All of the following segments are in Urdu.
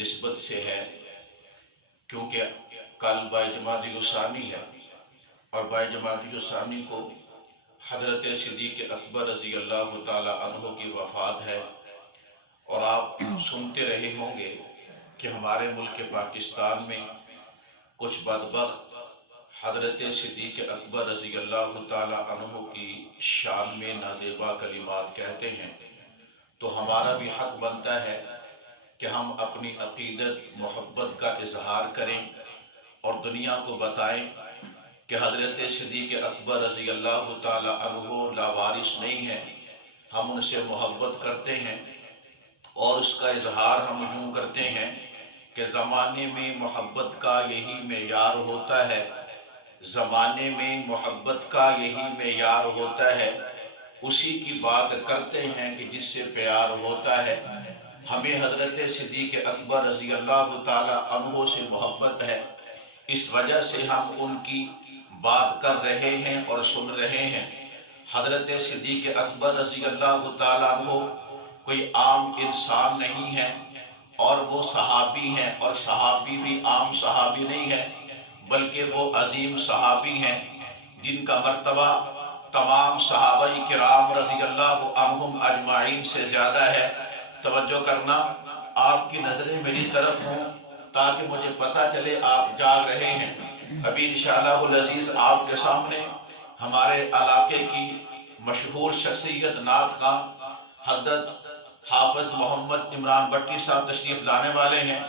نسبت سے ہے، کیونکہ کل بائی جمادی الثانی ہے اور بائی جمادی الثانی کو حضرت صدیق اکبر رضی اللہ تعالی عنہ کی وفات ہے۔ اور آپ سنتے رہے ہوں گے کہ ہمارے ملک پاکستان میں کچھ بدبخت حضرت صدیق اکبر رضی اللہ تعالی عنہ کی شان میں نازیبا کلمات کہتے ہیں، تو ہمارا بھی حق بنتا ہے کہ ہم اپنی عقیدت محبت کا اظہار کریں اور دنیا کو بتائیں کہ حضرت صدیق اکبر رضی اللہ تعالی عنہ لاوارث نہیں ہیں، ہم ان سے محبت کرتے ہیں۔ اور اس کا اظہار ہم یوں کرتے ہیں کہ زمانے میں محبت کا یہی معیار ہوتا ہے، زمانے میں محبت کا یہی معیار ہوتا ہے، اسی کی بات کرتے ہیں کہ جس سے پیار ہوتا ہے۔ ہمیں حضرت صدیق اکبر رضی اللہ تعالی عنہ سے محبت ہے، اس وجہ سے ہم ان کی بات کر رہے ہیں اور سن رہے ہیں۔ حضرت صدیق اکبر رضی اللہ تعالی عنہ کوئی عام انسان نہیں ہے، اور وہ صحابی ہیں، اور صحابی بھی عام صحابی نہیں ہے بلکہ وہ عظیم صحابی ہیں جن کا مرتبہ تمام صحابہ کرام رضی اللہ عنہم اجمعین سے زیادہ ہے۔ توجہ کرنا، آپ کی نظریں میری طرف ہوں تاکہ مجھے پتہ چلے آپ جاگ رہے ہیں۔ ابھی انشاءاللہ العزیز آپ کے سامنے ہمارے علاقے کی مشہور شخصیت نعت خواں حضرت حافظ محمد عمران بٹی صاحب تشریف لانے والے ہیں،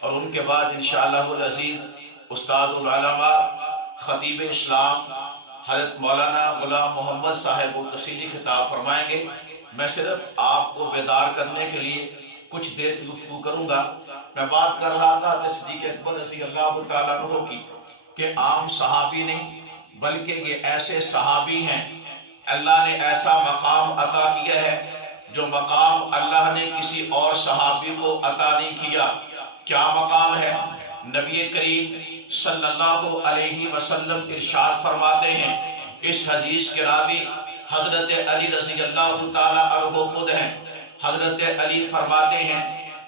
اور ان کے بعد انشاءاللہ العزیز استاد العلماء خطیب اسلام حضرت مولانا غلام محمد صاحب وہ تفصیلی خطاب فرمائیں گے۔ میں صرف آپ کو بیدار کرنے کے لیے کچھ دیر کی گفتگو کروں گا۔ میں بات کر رہا تھا صدیق اکبر رضی اللہ تعالیٰ عنہ کی کہ عام صحابی نہیں بلکہ یہ ایسے صحابی ہیں، اللہ نے ایسا مقام عطا کیا ہے جو مقام اللہ نے کسی اور صحابی کو عطا نہیں کیا۔ کیا مقام ہے؟ نبی کریم صلی اللہ علیہ وسلم ارشاد فرماتے ہیں، اس حدیث کے راوی حضرت علی رضی اللہ تعالی عنہ خود ہیں۔ حضرت علی فرماتے ہیں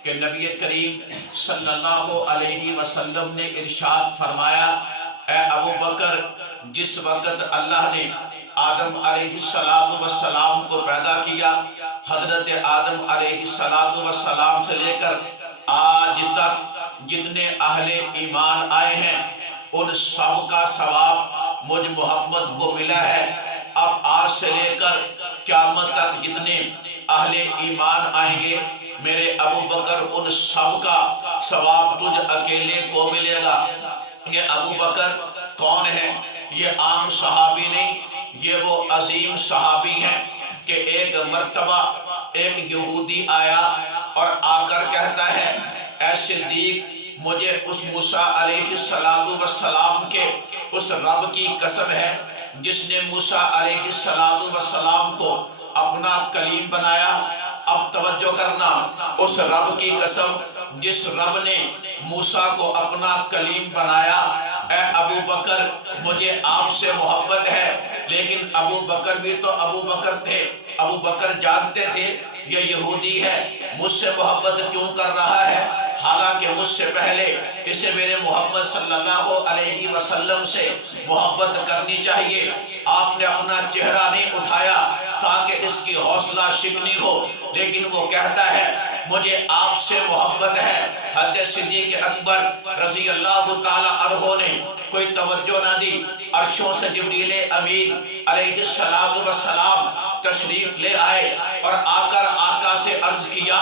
کہ نبی کریم صلی اللہ علیہ وسلم نے ارشاد فرمایا، اے ابو بکر، جس وقت اللہ نے آدم علیہ السلام کو پیدا کیا، حضرت آدم علیہ السلام سے لے کر آج تک جتنے اہل ایمان آئے ہیں ان سب کا ثواب مجھ محمد کو ملا ہے۔ اب آج سے لے کر قیامت تک جتنے اہل ایمان آئیں گے میرے ابو بکر ان سب کا ثواب تجھ اکیلے کو ملے گا۔ یہ ابو بکر کون ہے؟ یہ عام صحابی نہیں، یہ وہ عظیم صحابی ہیں کہ ایک مرتبہ ایک یہودی آیا اور آ کر کہتا ہے، اے صدیق، مجھے اس موسیٰ علیہ السلام کے اس رب کی قسم ہے جس نے موسیٰ علیہ السلام کو اپنا کلیم بنایا۔ اب توجہ کرنا، اس رب کی قسم جس رب نے موسیٰ کو اپنا کلیم بنایا، اے ابو بکر، مجھے آپ سے محبت ہے۔ لیکن ابو بکر بھی تو ابو بکر تھے، ابو بکر جانتے تھے یہ یہودی ہے، مجھ سے محبت کیوں کر رہا ہے، حالانکہ مجھ سے پہلے اسے میرے محمد صلی اللہ علیہ وسلم سے محبت کرنی چاہیے۔ آپ نے اپنا چہرہ نہیں اٹھایا تاکہ اس کی حوصلہ شکنی ہو، لیکن وہ کہتا ہے مجھے آپ سے محبت ہے۔ حضرت صدیق اکبر رضی اللہ تعالی عنہ نے کوئی توجہ نہ دی، عرشوں سے جبریل امین علیہ السلام تشریف لے آئے اور آ کر آقا سے عرض کیا،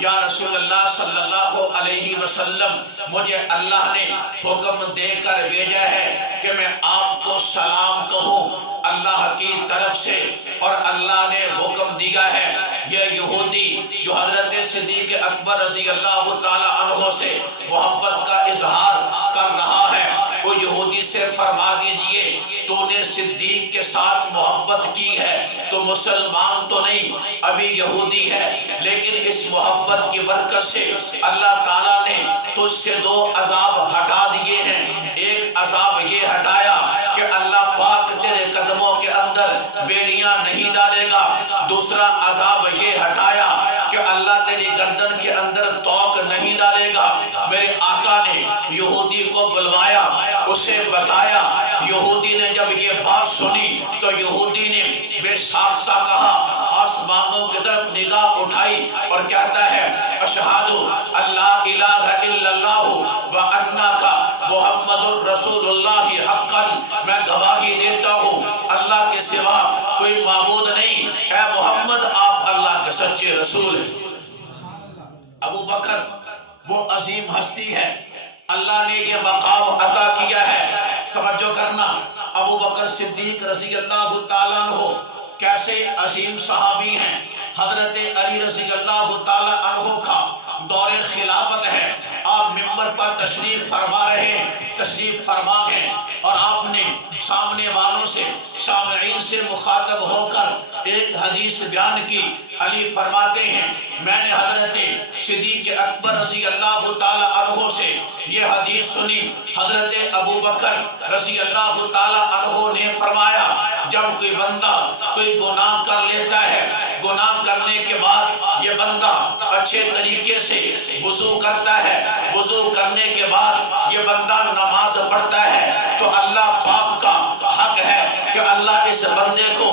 یا رسول اللہ صلی اللہ علیہ وسلم، مجھے اللہ نے حکم دے کر بھیجا ہے کہ میں آپ کو سلام کہوں اللہ کی طرف سے، اور اللہ نے حکم دیا ہے یہ یہودی جو حضرت صدیق اکبر رضی اللہ تعالی عنہ سے محبت کا اظہار کر رہا ہے، وہ یہودی سے فرما دیجئے تو نے صدیق کے ساتھ محبت کی ہے تو مسلمان تو نہیں، ابھی یہودی ہے، لیکن اس محبت کی برکت سے اللہ تعالیٰ نے تجھ سے دو عذاب ہٹا دیے ہیں۔ ایک عذاب یہ ہٹایا کہ اللہ پاک تیرے قدموں کے اندر بیڑیاں نہیں ڈالے گا، دوسرا عذاب یہ ہٹایا کہ اللہ تیری گردن کے اندر توق نہیں ڈالے گا، میرے آقا نے یہودی کو بلوایا، اسے بتایا۔ یہودی نے جب یہ بات سنی تو یہودی نے بے ساختہ کہا، آسمانوں کی طرف نگاہ اٹھائی اور کہتا ہے اشہد اللہ الہ الا اللہ وانک محمد الرسول اللہ حقا، میں گواہی دیتا ہوں اللہ کے سوا کوئی معبود نہیں، اے محمد آپ اللہ کے سچے رسول ہیں۔ ابو بکر وہ عظیم ہستی ہے، اللہ نے یہ مقام عطا کیا ہے۔ توجہ کرنا، ابو بکر صدیق رضی اللہ تعالیٰ عنہ کیسے عظیم صحابی ہیں۔ حضرت علی رضی اللہ تعالیٰ عنہ کا دور خلافت ہے، آپ ممبر پر تشریف فرما رہے ہیں، تشریف فرما ہیں، اور آپ نے سامنے والوں سے، سامعین سے مخاطب ہو کر ایک حدیث بیان کی۔ علی فرماتے ہیں میں نے حضرت صدیق اکبر رضی اللہ تعالیٰ عنہ سے یہ حدیث سنی۔ حضرت ابو بکر رضی اللہ تعالیٰ عنہ نے فرمایا جب کوئی بندہ کوئی گناہ کر لیتا ہے، گناہ کرنے کے بعد یہ بندہ اچھے طریقے سے وضو کرتا ہے، وضو کرنے کے بعد یہ بندہ نماز پڑھتا ہے تو اللہ پاک کا حق ہے کہ اللہ اس بندے کو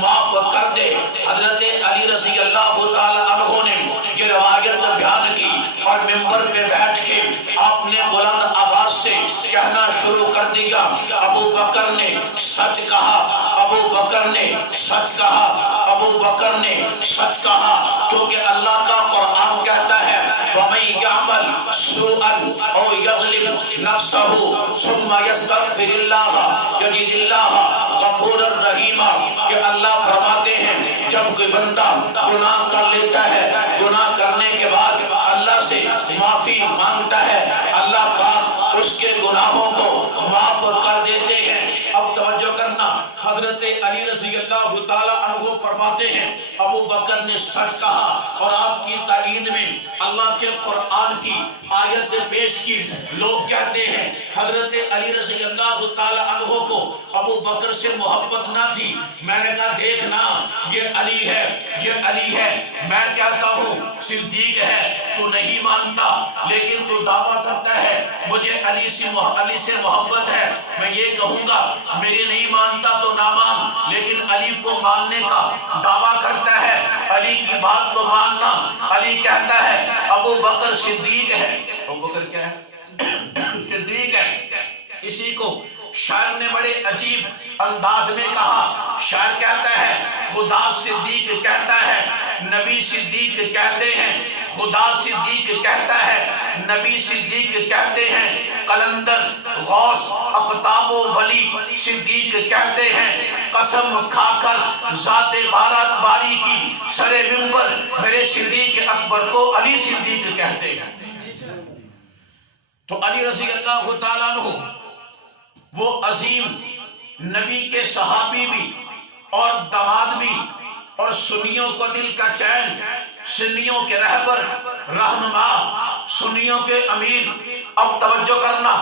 معاف کر دے۔ حضرت علی رضی اللہ تعالیٰ عنہ نے یہ روایت بیان کی اور ممبر پہ بیٹھ کے آپ نے بلند آواز سے کہنا شروع کر دیا، ابو بکر نے سچ کہا، ابو بکر نے سچ کہا، ابو بکر نے سچ کہا، کیونکہ اللہ کا قرآن کہتا ہے وَمَن يَعْمَلْ سُوءًا أَوْ يَظْلِمْ نَفْسَهُ ثُمَّ يَسْتَغْفِرِ اللَّهَ يَجِدِ اللَّهَ غَفُورًا رَحِيمًا، کہ اللہ فرماتے ہیں جب کوئی بندہ گناہ کر لیتا ہے، گناہ کرنے کے بعد اللہ سے معافی مانگتا ہے، اللہ پاک اس کے گناہوں کو معاف کر دیتے ہیں۔ اب توجہ کرنا، حضرت علی رضی اللہ تعالیٰ عنہ فرماتے ہیں ابو بکر نے سچ کہا، اور آپ کی تائید میں اللہ کے قرآن کی آیت پیش کی۔ لوگ کہتے ہیں حضرت علی رضی اللہ تعالیٰ عنہ کو ابو بکر سے محبت نہ تھی۔ میں نے کہا دیکھنا یہ علی ہے، یہ علی ہے، میں کہتا ہوں صدیق ہے، تو نہیں مانتا لیکن تو دعویٰ کرتا ہے مجھے علی سے محبت ہے۔ میں یہ کہوں گا میری نہیں مانتا تو نہ مان، لیکن علی کو ماننے کا دعویٰ کرتا ہے، علی کی بات تو ماننا۔ علی کہتا ہے ابو بکر صدیق ہے، ابو بکر کیا ہے؟ صدیق ہے۔ اسی کو شاعر نے بڑے عجیب انداز میں کہا، شاعر کہتا ہے خدا صدیق کہتا ہے، نبی صدیق کہتے ہیں، خدا صدیق کہتا ہے، نبی صدیق کہتے ہیں، قلندر غوث اقطاب و ولی صدیق کہتے ہیں، قسم کھا کر ذات بارات باری کی سر منبر میرے صدیق اکبر کو علی صدیق کہتے ہیں۔ تو علی رضی اللہ تعالیٰ عنہ وہ عظیم نبی کے صحابی بھی اور داماد بھی، اور سنیوں کو دل کا چین، سنیوں کے رہبر رہنما، سنیوں کے امیر۔ اب توجہ کرنا،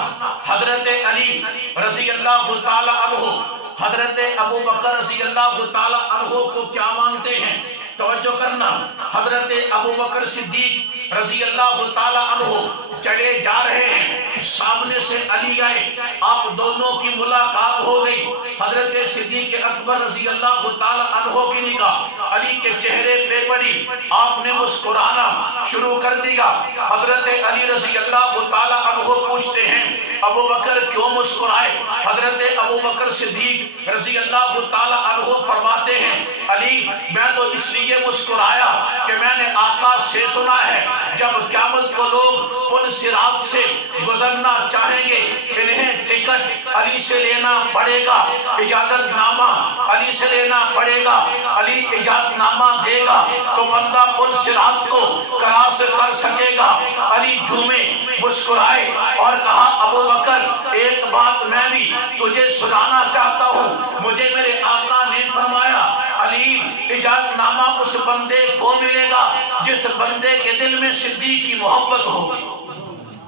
حضرت علی رضی اللہ تعالیٰ عنہ حضرت ابو بکر رضی اللہ تعالیٰ عنہ کو کیا مانتے ہیں؟ توجہ کرنا، حضرت ابو بکر صدیق رضی اللہ تعالیٰ عنہ چڑھے جا رہے ہیں، سامنے سے علی آئے، آپ دونوں کی ملاقات ہو گئی۔ حضرت صدیق اکبر رضی اللہ تعالیٰ عنہ کی نگاہ علی کے چہرے پہ پڑی، آپ نے مسکرانا شروع کر دیا۔ حضرت علی رضی اللہ تعالیٰ عنہ پوچھتے ہیں ابو بکر کیوں مسکرائے؟ حضرت ابو بکر صدیق رضی اللہ تعالیٰ عنہ فرماتے ہیں علی میں تو اس لیے مسکرایا کہ میں نے آقا سے سنا ہے جب قیامت کو لوگ پل صراط سے گزرنا چاہیں گے انہیں ٹکٹ علی سے لینا پڑے گا، اجازت نامہ علی سے لینا پڑے گا، علی اجازت نامہ دے گا تو بندہ پل صراط کو کراس کر سکے گا۔ علی جھومے، مسکرائے اور کہا ابو بکر ایک بات میں بھی تجھے سنانا چاہتا ہوں، مجھے میرے آقا نے فرمایا علی اجازت نامہ اس بندے کو ملے گا جس بندے کے دل میں صدیق کی محبت ہوگی،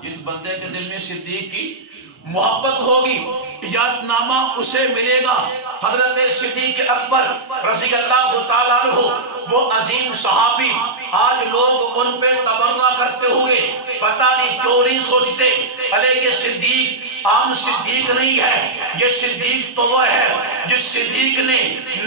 جس بندے کے دل میں صدیق کی محبت ہوگی اجازت نامہ اسے ملے گا۔ حضرت صدیق اکبر رضی اللہ تعالیٰ عنہ وہ عظیم صحابی، آج لوگ ان پہ تبرہ کرتے ہوئے پتہ نہیں کیوں نہیں سوچتے ارے یہ صدیق عام صدیق نہیں ہے، یہ صدیق تو وہ ہے جس صدیق نے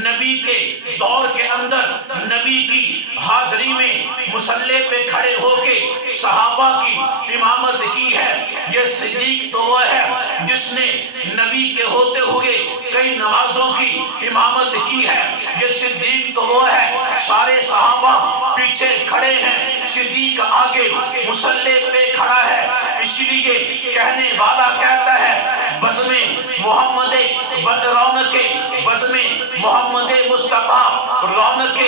نبی کے دور کے اندر نبی کی حاضری میں مصلی پہ کھڑے ہو کے صحابہ کی امامت کی ہے، یہ صدیق تو وہ ہے جس نے نبی کے ہوتے ہوئے کئی نمازوں کی امامت کی ہے، یہ صدیق تو وہ ہے سارے صحابہ پیچھے کھڑے ہیں، صدیق آگے مصلی پہ کھڑا ہے، اس لیے کہنے والا کہتا ہے بزم محمد رونق بزم محمد مصطفیٰ رونق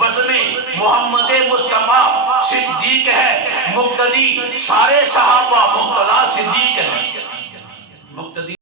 بزم محمد مصطفیٰ صدیق ہے مقتدی، سارے صحابہ مقتدا صدیق ہے، مقتدی